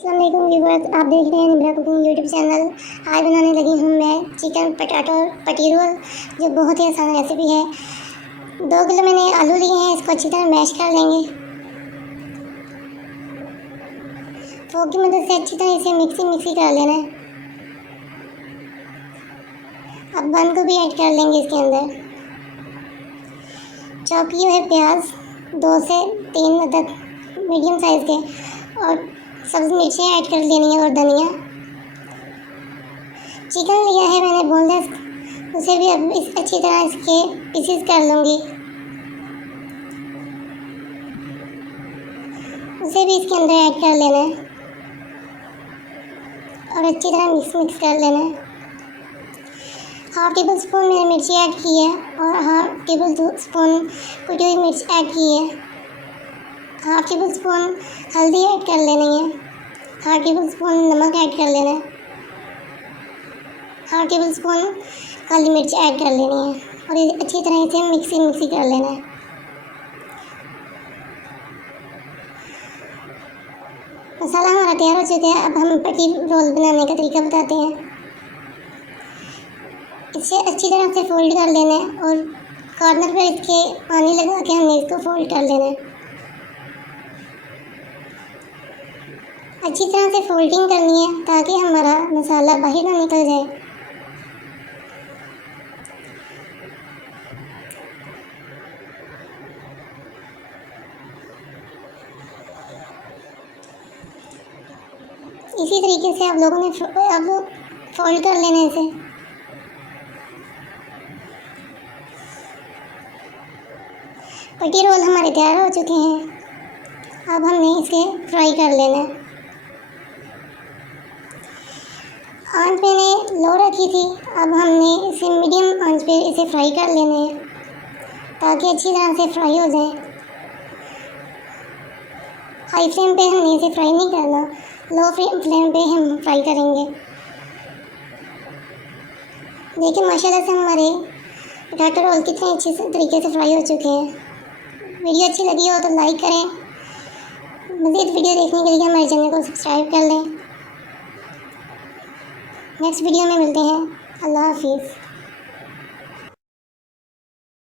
अस्सलाम वालेकुम व्यूअर्स, आप देख रहे हैं निब्रा कुकिंग यूट्यूब चैनल। आज बनाने लगी हूँ मैं चिकन पटाटो पटी रोल, जो बहुत ही आसान रेसिपी है। 2 किलो मैंने आलू लिए हैं, इसको अच्छी तरह मैश कर लेंगे। फोक की मदद से अच्छी तरह इसे मिक्सी कर लेना है। अब बंद को भी ऐड कर लेंगे इसके अंदर। चॉप किए हुए प्याज 2 से 3 अदद मीडियम साइज़ के, और सब्ज़ मिर्चें ऐड कर लेनी है और धनिया। चिकन लिया है मैंने बोनलेस, उसे भी अब इस अच्छी तरह इसके पीसेस कर लूँगी। उसे भी इसके अंदर ऐड कर लेना है और अच्छी तरह मिक्स कर लेना है। हाफ टेबल स्पून मैंने मिर्ची ऐड की है और हाफ टेबल स्पून कुटी हुई मिर्च ऐड की है। हाफ टेबल स्पून हल्दी ऐड कर लेनी है। हाफ टेबल स्पून नमक ऐड कर लेना है। हाफ टेबल स्पून काली मिर्च ऐड कर लेनी है और ये अच्छी तरह से मिक्सी कर लेना है। मसाला हमारा तैयार हो चुका है। अब हम पटी रोल बनाने का तरीका बताते हैं। इसे अच्छी तरह से फोल्ड कर लेना है और कॉर्नर पर इसके पानी लगा के हमने इसको फोल्ड कर लेना है। अच्छी तरह से फोल्डिंग करनी है ताकि हमारा मसाला बाहर ना निकल जाए। इसी तरीके से आप लोगों ने अब फोल्ड कर लेना है इसे। पटी रोल हमारे तैयार हो चुके हैं। अब हमने इसे फ्राई कर लेना है। आंच मैंने लो रखी थी, अब हमने इसे मीडियम आंच पे इसे फ्राई कर लेना है ताकि अच्छी तरह से फ्राई हो जाए। हाई फ्लेम पे हमने इसे फ्राई नहीं करना, लो फ्लेम पे हम फ्राई करेंगे। देखिए माशाल्लाह से हमारे पटाटो रोल कितने अच्छे से तरीके से फ्राई हो चुके हैं। वीडियो अच्छी लगी हो तो लाइक करें। मज़ीद वीडियो देखने के लिए हमारे चैनल को सब्सक्राइब कर लें। नेक्स्ट वीडियो में मिलते हैं। अल्लाह हाफिज़।